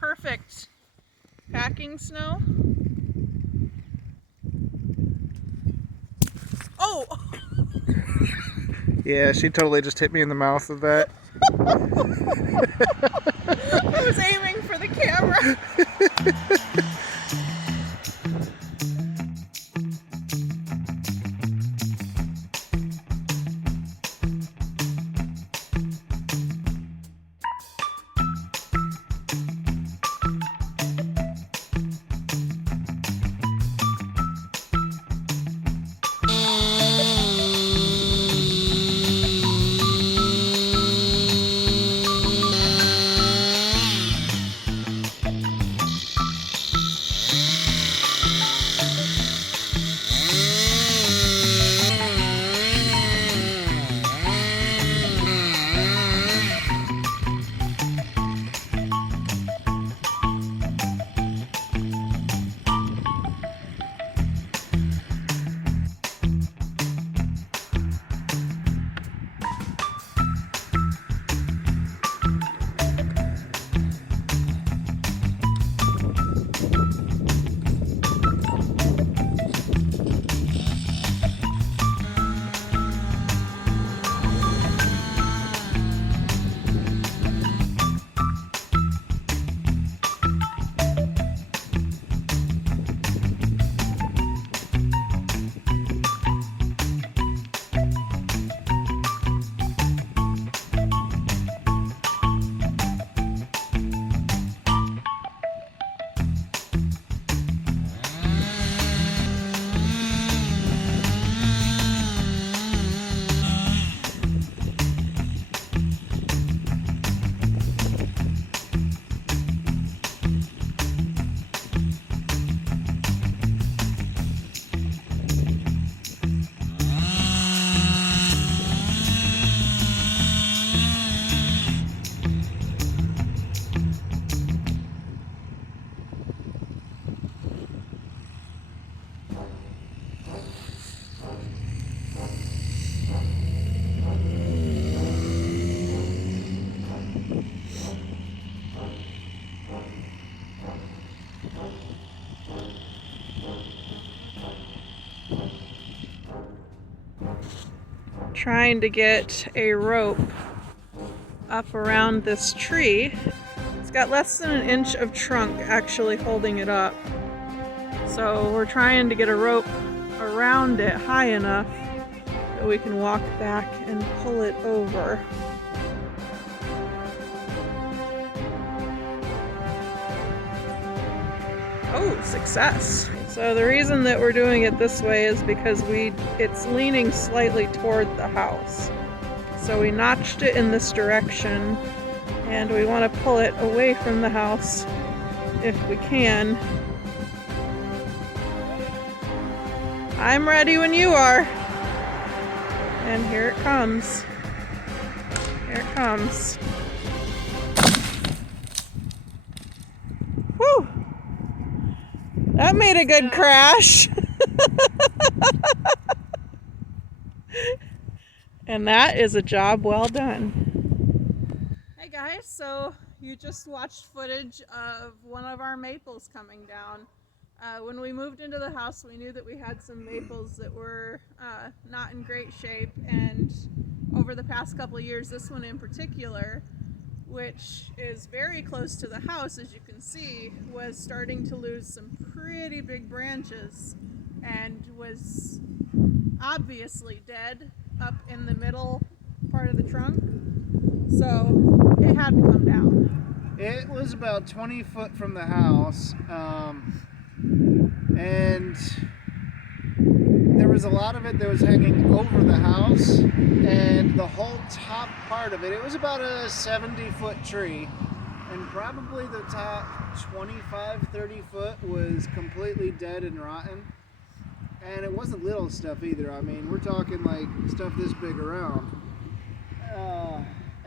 perfect packing snow. Oh! Yeah, she totally just hit me in the mouth with that. I was aiming for the camera. Trying to get a rope up around this tree. It's got less than an inch of trunk actually holding it up. So we're trying to get a rope around it high enough that we can walk back and pull it over. Oh, success. So the reason that we're doing it this way is because it's leaning slightly toward the house. So we notched it in this direction and we want to pull it away from the house if we can. I'm ready when you are. And here it comes. Here it comes. Whew! That made a good crash. And that is a job well done. Hey guys, so you just watched footage of one of our maples coming down. When we moved into the house, we knew that we had some maples that were not in great shape, and over the past couple of years, this one in particular, which is very close to the house, as you can see, was starting to lose some pretty big branches and was obviously dead up in the middle part of the trunk. So it had to come down. It was about 20 foot from the house, and there was a lot of it that was hanging over the house, and the whole top part of it, it was about a 70-foot tree, and probably the top 25-30 foot was completely dead and rotten. And it wasn't little stuff either. I mean, we're talking like stuff this big around.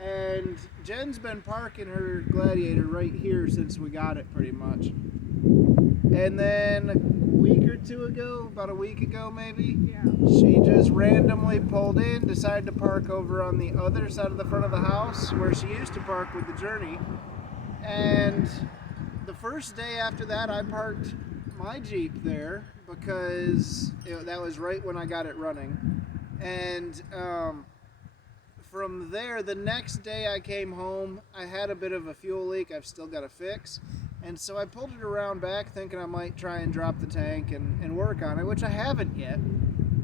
And Jen's been parking her Gladiator right here since we got it, pretty much. And then a week or two ago, about a week ago maybe, she just randomly pulled in, decided to park over on the other side of the front of the house where she used to park with the Journey. And first day after that, I parked my Jeep there because that was right when I got it running. And from there, the next day I came home, I had a bit of a fuel leak I've still got to fix. And so I pulled it around back thinking I might try and drop the tank and work on it, which I haven't yet.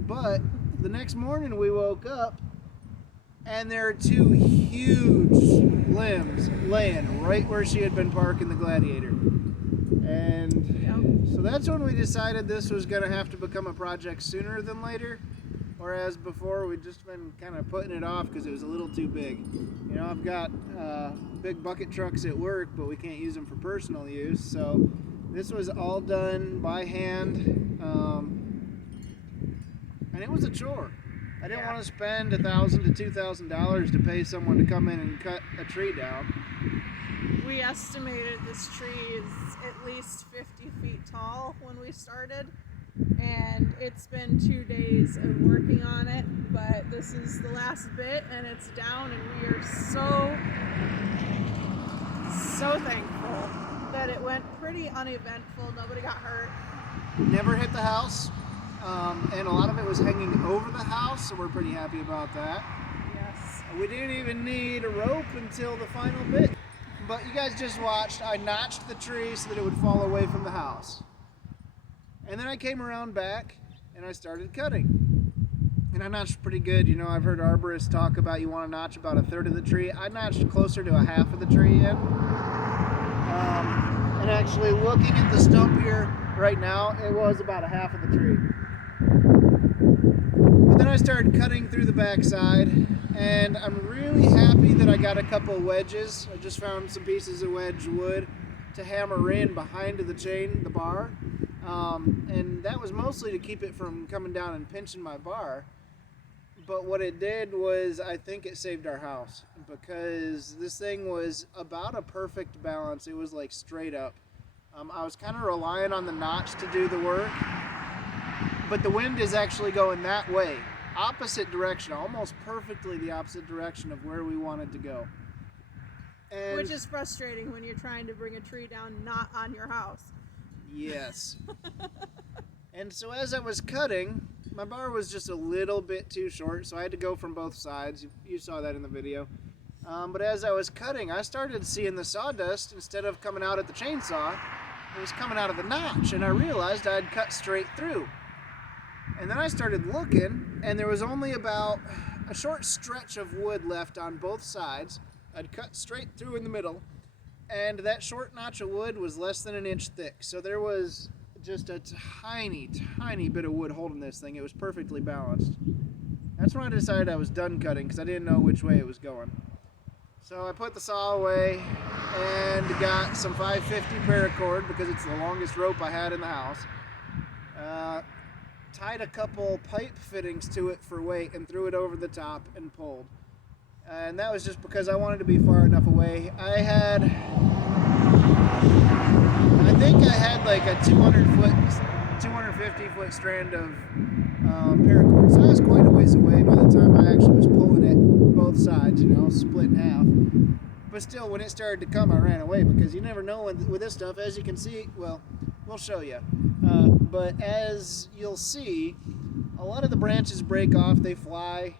But the next morning we woke up and there are two huge limbs laying right where she had been parking the Gladiator. And so that's when we decided this was going to have to become a project sooner than later. Whereas before we'd just been kind of putting it off because it was a little too big. You know, I've got big bucket trucks at work, but we can't use them for personal use. So this was all done by hand, and it was a chore. I didn't want to spend $1,000 to $2,000 to pay someone to come in and cut a tree down. We estimated this tree is at least 50 feet tall when we started. And it's been 2 days of working on it, but this is the last bit and it's down, and we are so thankful that it went pretty uneventful. Nobody got hurt. Never hit the house, and a lot of it was hanging over the house, so we're pretty happy about that. Yes. We didn't even need a rope until the final bit. But you guys just watched, I notched the tree so that it would fall away from the house. And then I came around back and I started cutting. And I notched pretty good. You know, I've heard arborists talk about you want to notch about 1/3 of the tree. I notched closer to 1/2 of the tree in. And actually looking at the stump here right now, it was about 1/2 of the tree. But then I started cutting through the backside, and I'm really happy that I got a couple wedges. I just found some pieces of wedge wood to hammer in behind the chain, the bar. And that was mostly to keep it from coming down and pinching my bar. But what it did was, I think it saved our house, because this thing was about a perfect balance. It was like straight up. I was kind of relying on the notch to do the work, but the wind is actually going that way, opposite direction, almost perfectly the opposite direction of where we wanted to go. And which is frustrating when you're trying to bring a tree down not on your house. Yes. And so as I was cutting, my bar was just a little bit too short, so I had to go from both sides. You saw that in the video. But as I was cutting, I started seeing the sawdust, instead of coming out at the chainsaw, it was coming out of the notch, and I realized I'd cut straight through. And then I started looking, and there was only about a short stretch of wood left on both sides. I'd cut straight through in the middle, and that short notch of wood was less than 1 inch thick. So there was just a tiny, tiny bit of wood holding this thing. It was perfectly balanced. That's when I decided I was done cutting, because I didn't know which way it was going. So I put the saw away and got some 550 paracord, because it's the longest rope I had in the house. Tied a couple pipe fittings to it for weight and threw it over the top and pulled. And that was just because I wanted to be far enough away. I think I had like a 250 foot strand of paracord. So I was quite a ways away by the time I actually was pulling it both sides, you know, split in half. But still, when it started to come, I ran away, because you never know with this stuff. As you can see, well, we'll show you. But as you'll see, a lot of the branches break off, they fly.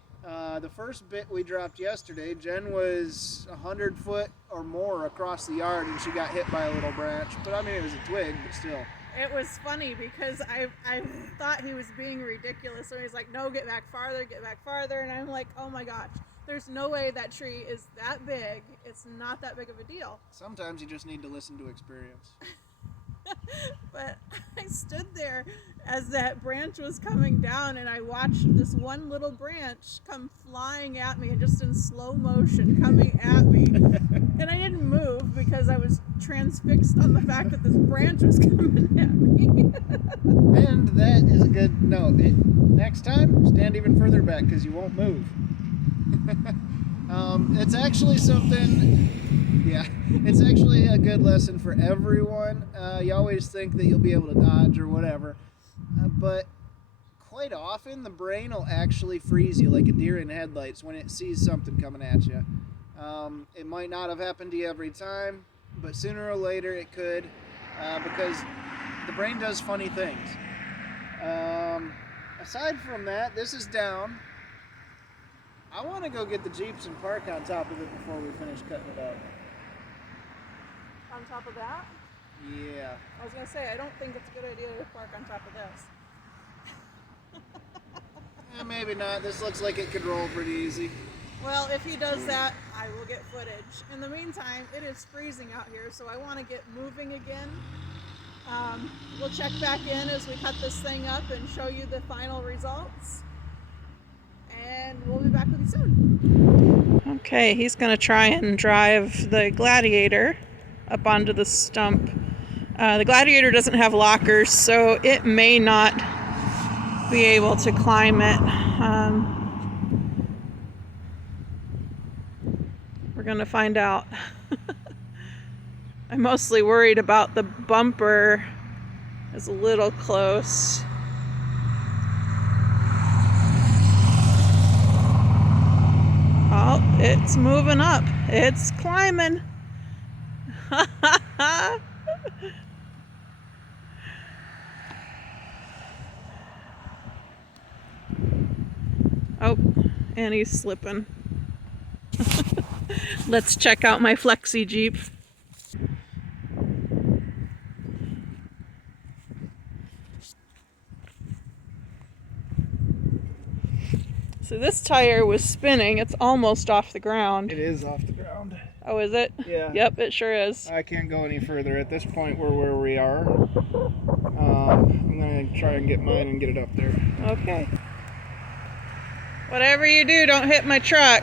The first bit we dropped yesterday, Jen was 100 foot or more across the yard, and she got hit by a little branch. But I mean, it was a twig, but still. It was funny because I thought he was being ridiculous. So he's like, no, get back farther. And I'm like, oh my gosh, there's no way that tree is that big. It's not that big of a deal. Sometimes you just need to listen to experience. But I stood there as that branch was coming down, and I watched this one little branch come flying at me, and just in slow motion coming at me. And I didn't move because I was transfixed on the fact that this branch was coming at me. And that is a good note. Next time, stand even further back, because you won't move. It's actually something, yeah, it's actually a good lesson for everyone. You always think that you'll be able to dodge or whatever, but quite often the brain will actually freeze you like a deer in headlights when it sees something coming at you. It might not have happened to you every time, but sooner or later it could. because the brain does funny things. Aside from that, this is down. I want to go get the Jeeps and park on top of it before we finish cutting it up. On top of that? Yeah. I was going to say, I don't think it's a good idea to park on top of this. Maybe not. This looks like it could roll pretty easy. Well, if he does that, I will get footage. In the meantime, it is freezing out here, so I want to get moving again. We'll check back in as we cut this thing up and show you the final results. And we'll be back with you soon. Okay, he's going to try and drive the Gladiator up onto the stump. The Gladiator doesn't have lockers, so it may not be able to climb it. We're going to find out. I'm mostly worried about the bumper. It's a little close. Oh, it's moving up. It's climbing. Oh, and he's slipping. Let's check out my Flexi Jeep. So this tire was spinning. It's almost off the ground. It is off the ground. Oh, is it? Yeah. Yep, it sure is. I can't go any further. At this point, we're where we are. I'm going to try and get mine and get it up there. Okay. Whatever you do, don't hit my truck.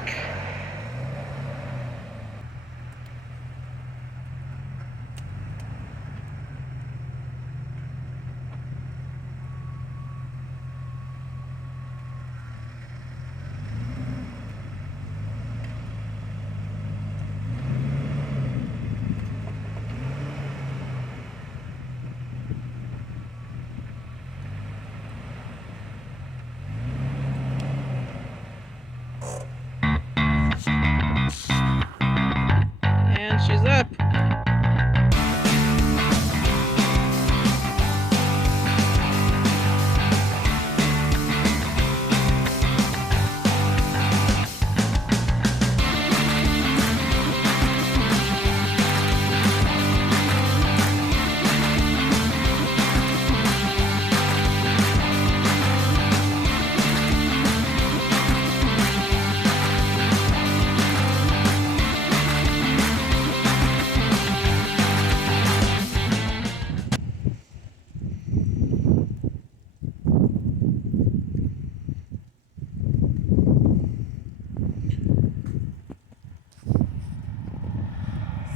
And she's up.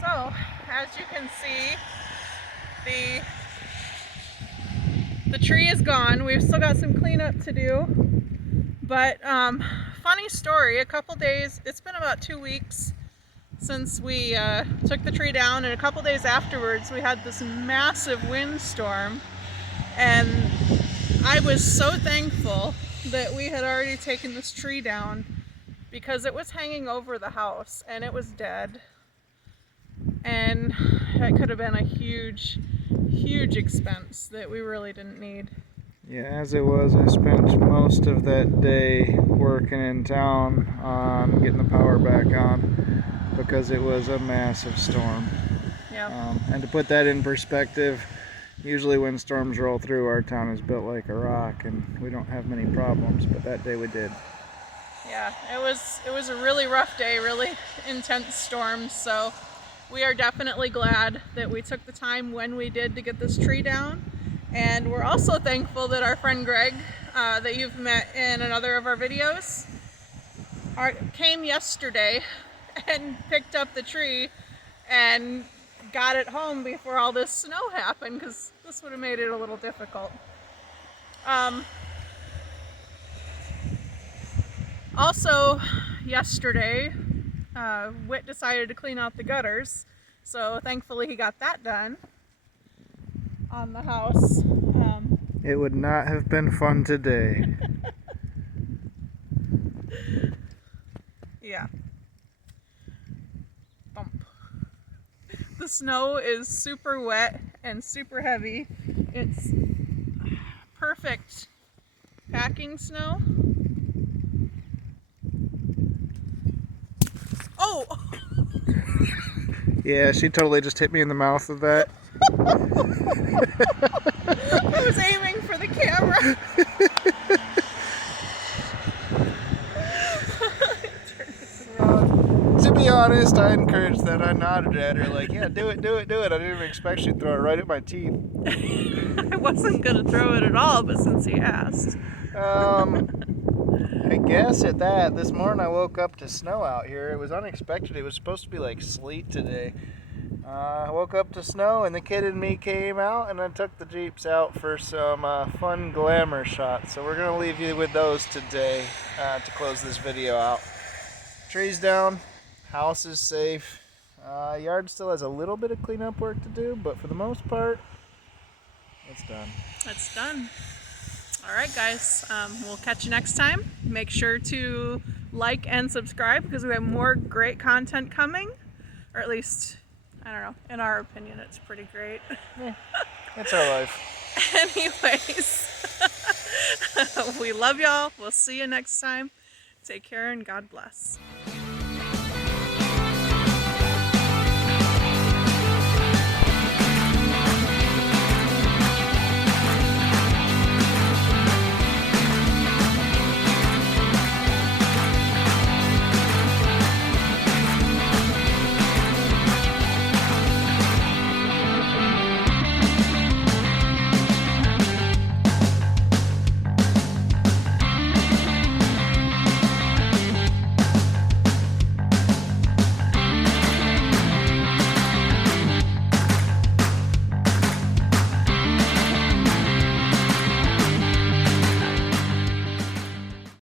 So, as you can see, the tree is gone. We've still got some cleanup to do. But funny story, a couple days, it's been about 2 weeks since we took the tree down, and a couple days afterwards we had this massive windstorm, and I was so thankful that we had already taken this tree down because it was hanging over the house and it was dead. And that could have been a huge expense that we really didn't need. Yeah, as it was, I spent most of that day working in town on getting the power back on because it was a massive storm. Yeah. And to put that in perspective, usually when storms roll through, our town is built like a rock and we don't have many problems, but that day we did. Yeah, it was a really rough day, really intense storm, so we are definitely glad that we took the time when we did to get this tree down. And we're also thankful that our friend Greg, that you've met in another of our videos, came yesterday and picked up the tree and got it home before all this snow happened, because this would have made it a little difficult. Also, yesterday, Whit decided to clean out the gutters, so thankfully he got that done on the house. It would not have been fun today. Yeah. Bump. the snow is super wet and super heavy. It's perfect packing snow. Oh! Yeah, she totally just hit me in the mouth with that. I was aiming for the camera. To be honest, I encouraged that. I nodded at her like, yeah, do it, do it, do it. I didn't even expect she'd throw it right at my teeth. I wasn't gonna throw it at all, but since he asked. I guess at that, this morning I woke up to snow out here. It was unexpected. It was supposed to be like sleet today. I woke up to snow and the kid and me came out and I took the Jeeps out for some fun glamour shots. So we're going to leave you with those today to close this video out. Trees down, house is safe. Yard still has a little bit of cleanup work to do, but for the most part, it's done. That's done. All right, guys, we'll catch you next time. Make sure to like and subscribe because we have more great content coming, or at least, I don't know, in our opinion, it's pretty great. Yeah, that's our life. Anyways, we love y'all. We'll see you next time. Take care and God bless.